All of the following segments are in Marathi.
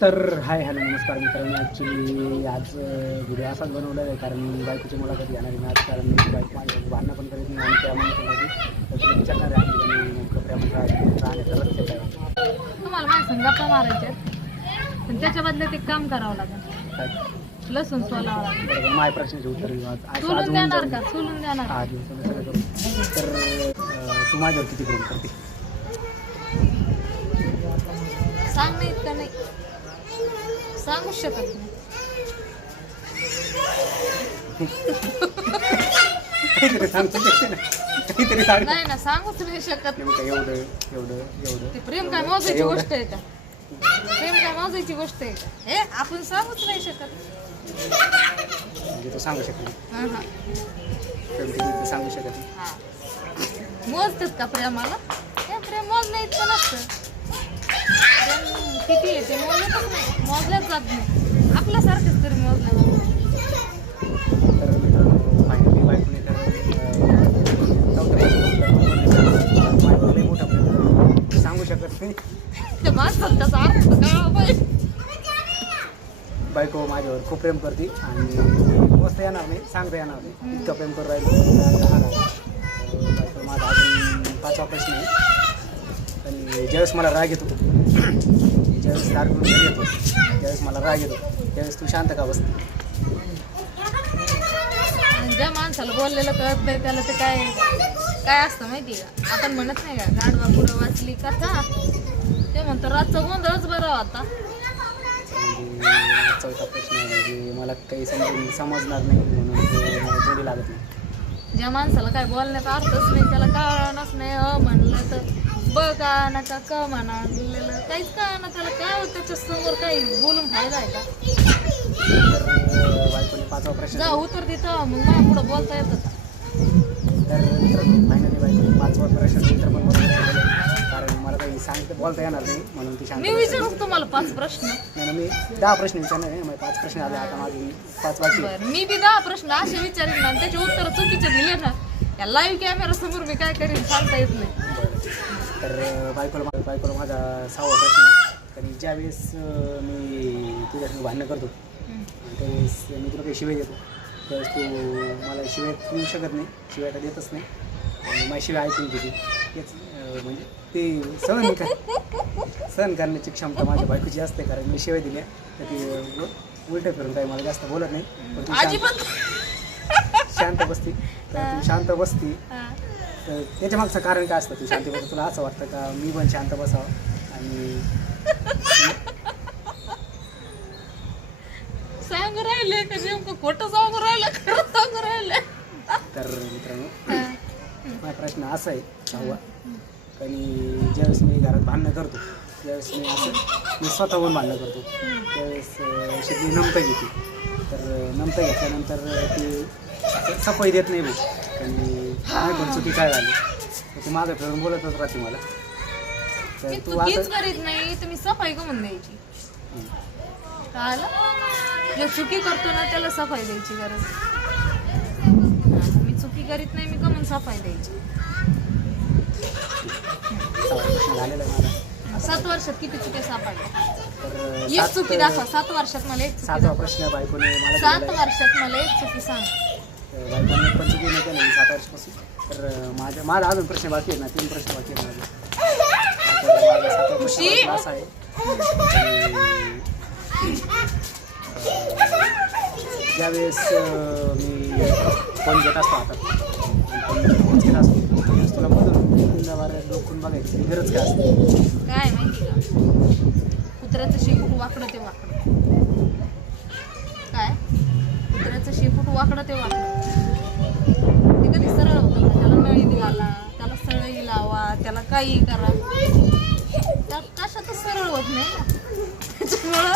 तर हाय हॅलो नमस्कार मित्रांनो. ॲक्च्युली आज व्हिडिओ असाच बनवला आहे कारण मी बायकोची मुलाखत घेणार आहे आज. कारण मी बाईक माझ्या भांडणं पण करीत नाही आणि त्यामुळे पण तर तुला विचारणार आहे आणि नेमकं प्रेमात राहण्याचं रस्ते काय. तुम्हाला माझ्या संग गप्पा मारायच्या पण त्याच्या बदल्यात एक काम करावं लागेल. काय लसूण सोलावं लागेल. बरोबर माझ्या प्रश्नाचे उत्तर घेऊ आज सोलून देणार का? सोलून देणार. आज सगळं करू. तर तू माझ्यावर किती प्रेम करते? सांग नाही का? नाही सांगूच शकत नाही. काहीतरी सांगू शकते ना, काहीतरी सांग. नाही ना, सांगूच नाही शकत. नेमकं एवढं एवढं एवढं ते प्रेम काय मोजायची गोष्ट आहे का? प्रेम काय मोजायची गोष्ट आहे का? हे आपण सांगूच नाही शकत. म्हणजे तू सांगू शकते हा हा प्रेम किती सांगू शकत नाही. हा. मोजतात का प्रेमाला? हे प्रेम मोजलं इतकं नसतं. प्रेम किती आहे ते मोजतच नाही, मोजल्याच जात नाही. आपल्यासारखंच तरी मोजलं जातं. तर मित्रांनो फायनली बायकोने मोठा प्रेम सांगू शकत नाही. ते माणसात त्याचा अर्थ कळावा पाहिजे. बायको माझ्यावर खूप प्रेम करते आणि मस्त येणार नाही, सांगता येणार नाही इतकं प्रेम करून राहिलं. बायको माझा अजून 5वा प्रश्न आहे. आणि ज्यावेळेस मला राग येतो, ज्यावेळेस दारू पिऊन घरी येतो, ज्यावेळेस मला राग येतो त्यावेळेस तू शांत का बसते? आणि ज्या माणसाला बोललेलं कळत नाही त्याला ते काय काय असतं माहिती आहे का? आपण म्हणत नाही का गाडवा पुढं वाचली कथा, ते म्हणतो रातचा गोंधळच बरा होता. म्हणजे 4था प्रश्न आहे म्हणजे मला काही समजणार नाही म्हणून मला जोडी लागत नाही. ज्या माणसाला काय बोलण्याचा अर्थच नाही, त्याला कळणच नाही. म्हणलं तर ब का नका क म्हणालेलं काहीच कळणार त्याला. काय होतं त्याच्या समोर काही बोलून फायदा आहे का? तर बायकोने 5वा प्रश्न जा उत्तर देतं मग मला पुढं बोलता येतं का? तर मित्रांनो फायनली बायकोने 5वा प्रश्न उत्तर पण बरोबर दिलेलं आहे. कारण मला काही बोलता येणार नाही म्हणून ती शांत. मी विचारू तुम्हाला 5 प्रश्न. नाही मी 10 प्रश्न विचारणार आहे. माझे 5 प्रश्न आले, आता माझे 5 बाकी आहे. बरं मी बी 10 प्रश्न असे विचारेन ना, त्याचे उत्तर चुकीचे दिले ना, या लाईव्ह कॅमेरा समोर मी काय करीन सांगता येत नाही. तर बायकोला माझा 6वा प्रश्न आहे. कारण ज्यावेळेस मी तुझ्यासंग भांडणं करतो त्यावेळेस मी तुला काही शिवाय देतो, त्यावेळेस तू मला शिवाय देऊ शकत नाही, शिवाय तर देतच नाही आणि माझी शिवाय ऐकून घेते. तेच म्हणजे ते सहन करण्याची क्षमता माझ्या बायकोची असते. कारण मी शिवाय दिल्या तर ती उलटं करून काही मला जास्त बोलत नाही, पण ती शांत बसती. तर तू शांत बसती तर त्याच्या मागचं कारण काय असतं? तू शांत बसतो, तुला असं वाटतं का मी पण शांत बसावं आणि सांगू राहिले का नेमकं खोटं सांगू राहिलं खरं सांगू राहिले? तर मित्रांनो माझा प्रश्न असा आहे 6वा. आणि ज्यावेळेस मी घरात भांडणं करतो त्यावेळेस मी स्वतःहून भांडणं करतो त्यावेळेस शेती नमतं घेते. तर नमतं घेतल्यानंतर ती सफाई देत नाही बघ. आणि पण चुकी काय झाली तर ती माझं फिरून बोलतच राहते मला. तर मी तू चुकीच असं करीत नाही तर मी सफाई का म्हणून द्यायची? कळालं? जो चुकी करतो ना त्याला सफाई द्यायची गरज. मी चुकी करीत नाही, मी का म्हणून सफाई द्यायची? 6वा प्रश्न झालेला आहे माझा. 7 वर्षात किती चुकी सापडल्या? तर एक चुकी दाखवा. 7 वर्षात मला एक चुकी 7वा दाखवा. प्रश्न बायकोने मला 7 दिलेला आहे. वर्षात मला एक चुकी सांग. बायकोने पण चुकी नाही केली 7 वर्षापासून. तर माझा अजून प्रश्न बाकी आहेत ना, 3 प्रश्न बाकी आहेत माझे. तर माझा 7वा प्रश्न असा आहे ज्यावेळेस मी फोन घेत असतो हातात आणि फोन घेत असतो त्यावेळेस तुला मधून डोकून बघायची गरज काय असते? काय माहिती का? कुत्र्याचं शेपूट वाकडं ते वाकडं. काय? कुत्र्याचं शेपूट वाकडं ते वाकडं. ते कधी सरळ होतं का? त्याला नळी घाला, त्याला सळई लावा, त्याला काही करा, त्या कशातच सरळ होत नाही ना. त्याच्यामुळं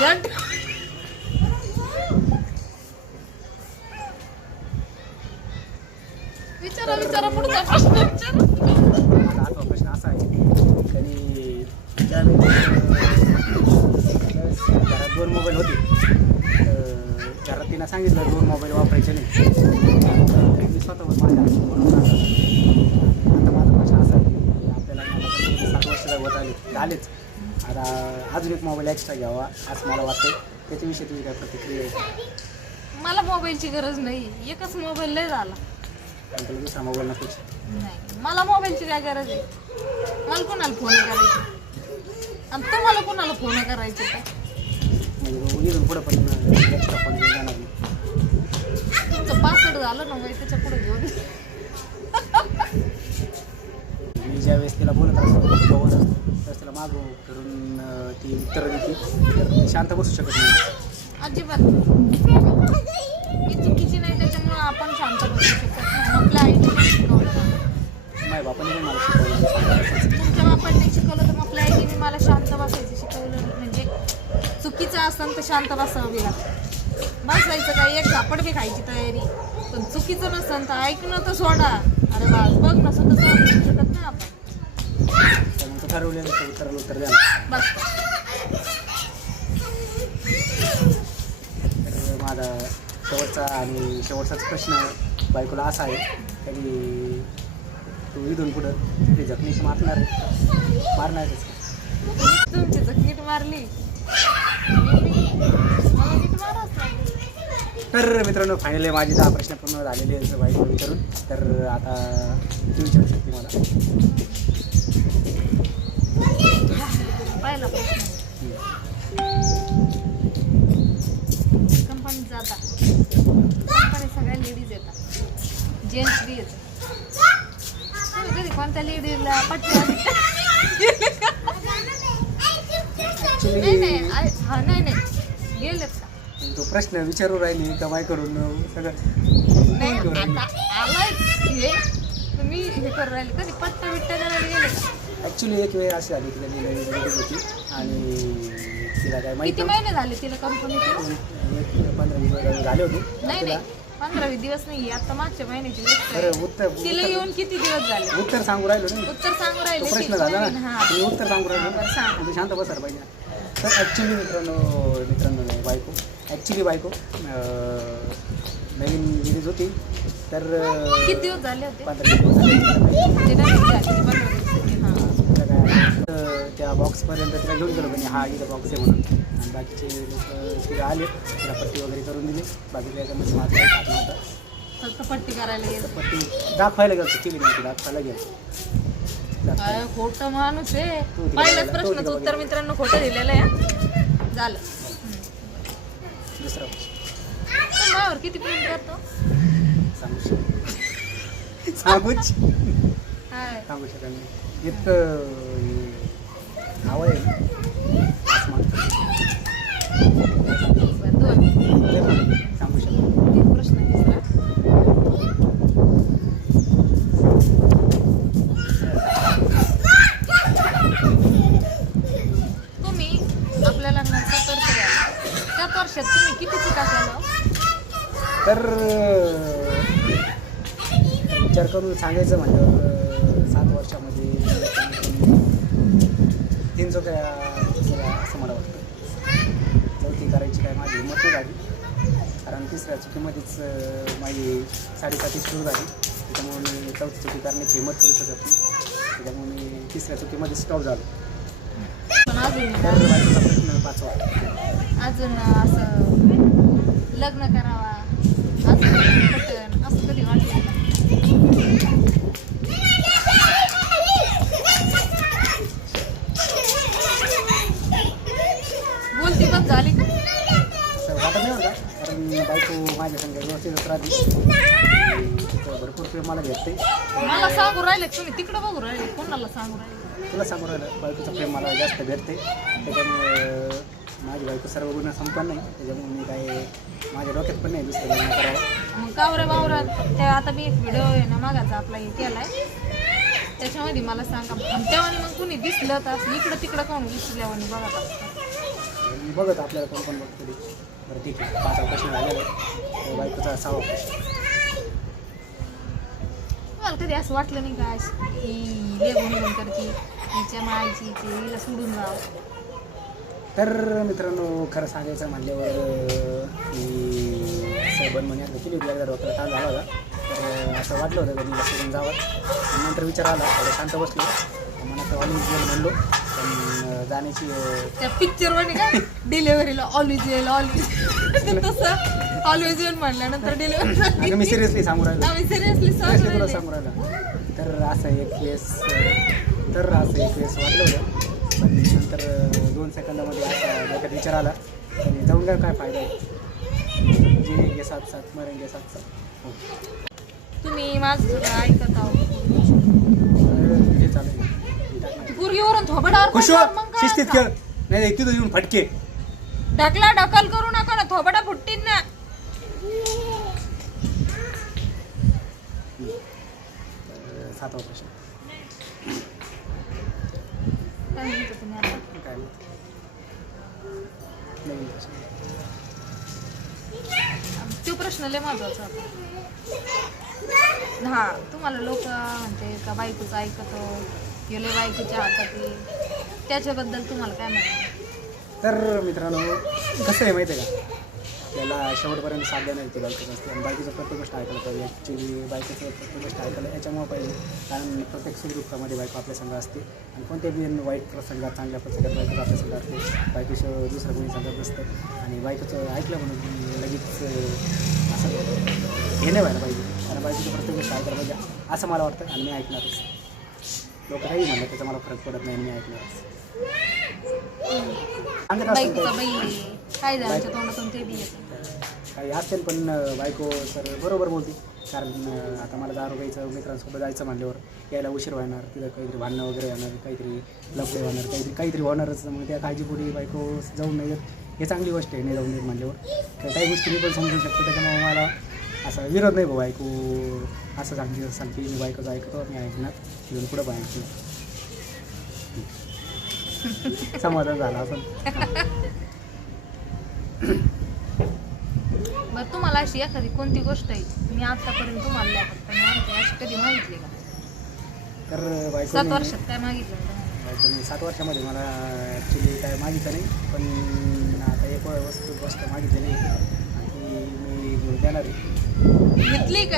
गट विचारा पुढचा प्रश्न विचारा. माझा 8वा प्रश्न असा आहे की ज्यावेळेस घरात 2 मोबाईल होते घरात तिनं सांगितलं 2 मोबाईल वापरायचे नाही. मी स्वतःवर माझ्या आता माझा प्रश्न असा आहे की आपल्याला 7 वर्ष होत आलेच आता अजून एक मोबाईल एक्स्ट्रा घ्यावा असं मला वाटतं. त्याच्याविषयी तुझी काय प्रतिक्रिया आहे? मला मोबाईलची गरज नाही, एकच मोबाईल लय झाला. आणि तुला दुसरा मोबाईल नको? नाही, मला मोबाईलची काय गरज आहे? मला कोणाला फोन करायचे आणि तुम्हाला कोणाला फोन करायचे का? म्हणजे इथून पुढं पण एक्स्ट्रा फोन घेऊन जाणार नाही. तुमचं पासवर्ड झालं ना बाई, त्याच्या पुढे घेऊन मी ज्या वेळेस तिला बोलत असतो बघत असतो त्यावेळेस तिला मागं फिरून ती उत्तरं देते, तर ती शांत बसू शकत नाही. अजिबात मी चुकीची नाही, त्याच्यामुळे आपण शांत बसू शकत नाही. आपल्या आईने शिकवलं, माझ्या बापाने पण मला शिकवलं. तुमच्या बापाने शिकवलं तर आपल्या आईने मला शांत बसायचं शिकवलं. म्हणजे चुकीचं असेल तर शांत बसावं बी लागतं. बसायचं काय, एक झापड बी खायची तयारी, पण चुकीचं नसेल तर ऐकणं तर सोडा. अरे बा बघ नसं तसं म्हणू शकत नाही आपण. त्यामुळे तो ठरवलेलं उत्तराला उत्तर द्या. बस तर माझा शेवटचाच प्रश्न बायकोला असा आहे की तू इथून पुढं ते जखमीत मारणारच. तुमची जखमीत मारली, मला नीट माराच लागेल. तर मित्रांनो फायनली माझे 10 प्रश्न पूर्ण झालेले आहेत बाईक विचारून. तर आता तू विचारू शकते मला. पहिला प्रश्न, कंपनीत जाता, कंपनीत सगळ्या लेडीज येतात, जेंट्स बी येतात. तुम्ही कधी कोणत्या लेडीजला पट्टी नाही हा नाही गेलेत का? तो प्रश्न विचारू राहिली कमाई करून सगळं नाही आता आलायच हे, मी हे करू राहिले. कधी पट्टा बिट्टा करायला गेले का? ॲक्च्युली एक वेळ अशी आली तिला लेडीज होती आणि तिला काय माहिती किती महिने झाले तिला कंपनीत? 15-20 दिवस झाले होते. नाही नाही 15-20 दिवस नाही, आता मागच्या महिन्याची गोष्ट आहे. बरं तिला येऊन किती दिवस झाले? उत्तर सांगू राहिलो ना. उत्तर सांगू राहिले तो प्रश्न की? झाला ना, हा. तुम्ही उत्तर सांगू राहिलो बरं, सांग. म्हणजे शांत बसायला पाहिजे. तर ॲक्च्युली मित्रांनो नाही बायको नवीन लेडीज होती. तर किती दिवस झाले होते? 15 दिवस झाले. ते नवीन झाले, 15 दिवसाचे. हा. तिला काय त्या बॉक्सपर्यंत तिला घेऊन गेलो म्हणजे हा इथं बॉक्स आहे म्हणून. आणि बाकीचे लोक तिला आले, तिला पट्टी वगैरे करून दिली. बाकी त्याच्यामध्ये माझं काही खात नव्हतं. फक्त पट्टी करायला गेलं. पट्टी दाखवायला गेलो, केली नाही दाखवायला गेलो. काय खोटं माणूस आहे. पहिल्याच प्रश्नाचं उत्तर मित्रांनो खोटं दिलेलं आहे. झालं. दुसरा प्रश्न तू माझ्यावर किती प्रेम करतो? सांगूच हाय. सांगू शकत नाही. इतकं हवं आहे आसमान. बरं, दोन. सांगू शकत. एक प्रश्न आहे दुसरा. तुम्ही आपल्या लग्नाचा 7 वर्ष झाले, 7 वर्षात तुम्ही किती चुका केल्या? तर विचार करून सांगायचं म्हणजे 7 वर्षामध्ये 3 चुका केल्या असं मला वाटतं. चौथी करायची काय माझी हिंमत नाही झाली, कारण तिसऱ्या चुकीमध्येच माझी 7.5 सुरू झाली. त्याच्यामुळे मी चौथी चुकी करण्याची हिंमत करू शकत नाही. त्याच्यामुळे मी तिसऱ्या चुकीमध्ये स्टॉप झालो. पण अजून तर बाकीचा प्रश्न 5वा. अजून असं लग्न करावा असं पटन असं कधी वाटलं का? बोलती बस झाली का? असं वाटत नाही का, कारण बायको माझ्या संग व्यवस्थितच राहते. तिथं भरपूर प्रेम मला भेटते. मला सांगू राहिले तुम्ही, तिकडं बघू राहिले, कोणाला सांगू राहिले? तुला सांगू राहिलं बायकोचं प्रेम मला जास्त भेटते. त्याच्यामुळे माझी बायको सर्व गुण संपन्न नाही. त्याच्यामुळे मी काय माझ्या डोक्यात पण नाही दुसरं लग्न करावं. मग कावरे बावरा ते आता मी एक व्हिडिओ आहे ना मागाचा आपला हे केलाय, त्याच्यामध्ये मला सांगा तेव्हा मग कुणी दिसलं तर असं इकडं तिकडं कोण दिसल्यावानी बघा का? मी बघत आपल्याला कोण कोण बघतो. बरं ठीक आहे, 5वा प्रश्न झालेला आहे. बायकोचा 6वा प्रश्न. मला कधी असं वाटलं नाही का की वेगून करते तिच्या मायची हिला सोडून जावं? तर मित्रांनो खरं सांगायचं म्हणल्यावर मी असं बनवण्यात केली होती. एकदा डोक्याला ताण झाला होता, तर असं वाटलं होतं कधी सोडून जावं. नंतर विचार आला, थोडं शांत बसलो, मनात ऑलिम्पिक म्हणलो. पण जाण्याची त्या पिक्चर मध्ये काय डिलिव्हरीला ऑलवेज येईल ऑलवेज तसं ऑलवेज येईल म्हणल्यानंतर डिलिव्हरी अगं मी सिरियसली सांगू राहिलो आम्ही सिरियसली सिरियसली तुला सांगू राहिलो तर असं एक वेळेस वाटलं होतं पण नंतर 2 सेकंदामध्ये असा डोक्यात विचार आला आणि जाऊन काय फायदा आहे जिनेंगे साथ साथ मरेंगे साथ साथ हो तुम्ही माझं सगळं ऐकत आहोत हे चालू आहे पुरगीवरून थोबडावर खुश पडल्यावर मग काय शिस्तीत आता? खेळ नाही तिथं येऊन फटके ढकला ढकल करू नका ना थोबडा फुटतील ना 7वा प्रश्न काय म्हणतो तुम्ही आता? काय माहिती. नवीन प्रश्न तो प्रश्न लय महत्वाचा होता हा तुम्हाला लोक म्हणते का बायकोचं ऐकतो गेले बायकोच्या हातात आहे. त्याच्याबद्दल तुम्हाला काय म्हणणं तर मित्रांनो कसं आहे माहिती आहे का त्याला शेवटपर्यंत साथ देणार ती बायकोच असते आणि बायकोचं प्रत्येक गोष्ट ऐकायला पाहिजे ॲक्च्युली बायकोचं प्रत्येक गोष्ट ऐकायला याच्यामुळे पाहिजे कारण प्रत्येक सुखदुःखामध्ये बायको आपल्या संघ असते आणि कोणत्याही वाईट प्रसंगात चांगल्या प्रसंगात बायको आपल्या संघ असते बायकोशिवाय दुसरं कोणी सांगत नसतं आणि बायकोचं ऐकलं म्हणून लगेच असं हे नाही व्हायला पाहिजे कारण बायकोचं प्रत्येक गोष्ट ऐकायला पाहिजे असं मला वाटतं आणि मी ऐकणारच लोक काही म्हणलं त्याचा मला फरक पडत नाही आणि मी ऐकणारच सांगत असतील बायकोचा काही. बाई काय जायच्या तोंडातून ते बी येतं काही असतील पण बायको सर बरोबर बोलते कारण आता मला दारू घ्यायचं मित्रांसोबत जायचं म्हणल्यावर यायला उशीर होणार तिथं काहीतरी भांडणं वगैरे होणार काहीतरी लफडे होणार काहीतरी होणारच मग त्या काळजीपोटी बायको जाऊन नाही येत हे चांगली गोष्ट आहे नाही जाऊन येत म्हणल्यावर काही गोष्टी मी पण समजू शकतो त्याच्यामुळे मला असा विरोध नाही भाऊ बायको असं सांगते मी बायकोचं ऐकतो मी ऐकणार घेऊन पुढं पण ऐकणार समाधान झाला आपण बरं तुम्हाला अशी एखादी कोणती गोष्ट आहे मी आतापर्यंत तुम्हाला लॅपटॉप पण माहिती अशी कधी मागितली का तर 7 बायकोने वर्षात काय मागितलं तुम्हाला? बायकोने 7 वर्षामध्ये मला ॲक्च्युली काय मागितलं नाही पण आता एक गोष्ट मागितली नाही आणि मी घेऊन देणार आहे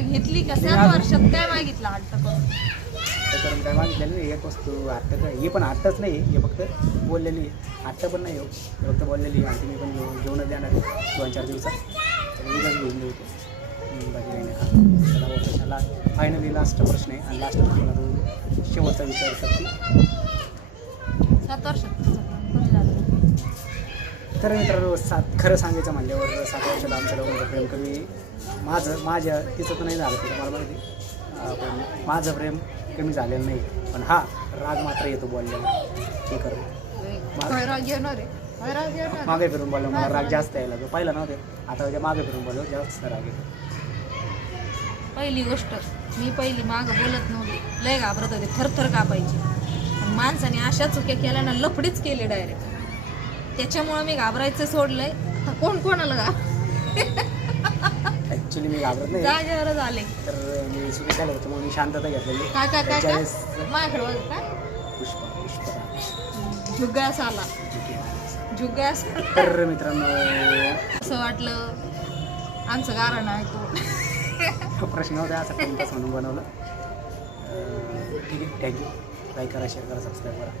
घेतली का 7 वर्षात काय मागितलं हट्ट करून त्याच्याकडून काय मागितलेलं नाही एक वस्तू हट्ट हे पण हट्टच नाही हे फक्त बोललेली हट्ट पण नाही हो हे फक्त बोललेली आणि मी पण घेऊनच देणार आहे 2-4 दिवसात तर मी पण घेऊन देतो बाकी काही नाही हा चला प्रश्नाला फायनली लास्ट प्रश्न आहे आणि लास्ट प्रश्नाला तू शेवटचा विचार करते 7 वर्षात तुझं प्रेम कधी झालं तर मित्रांनो खरं सांगायचं म्हणल्यावर 7 वर्षात आमच्या दोघांचं प्रेम कमी माझ्या तिचं तर नाही झालं तिथं मला माहिती पण माझं प्रेम कमी झालेलं नाही पण हा राग मात्र येतो बोलल्यावर हे करणं राग येणार आहे राग येणार मागे फिरून बोललो मला राग जास्त यायला तो पहिला नव्हते आता उद्या मागे फिरून बोललो जास्त राग येतो पहिली गोष्ट मी पहिली मागं बोलत नव्हती लय घाबरत होते थरथर कापायची पण माणसाने अशा चुक्या केल्या ना लफडीच केले डायरेक्ट त्याच्यामुळे मी घाबरायचं सोडलंय आता कोण कोणाला ॲक्च्युली मी घाबरत नाही जागेवर आले तर मी चुकी केलं होतं म्हणून मी शांतता घेतलेली काय काय काय काय त्यावेळेस माझ्याकडे बघ काय पुष्पा झुग्यास आला झुग्यास तर मित्रांनो असं वाटलं आमचं गाणं ऐकू प्रश्न होता असा टाइमपास म्हणून बनवलं ठीक आहे थँक्यू लाईक करा शेअर करा सबस्क्राईब करा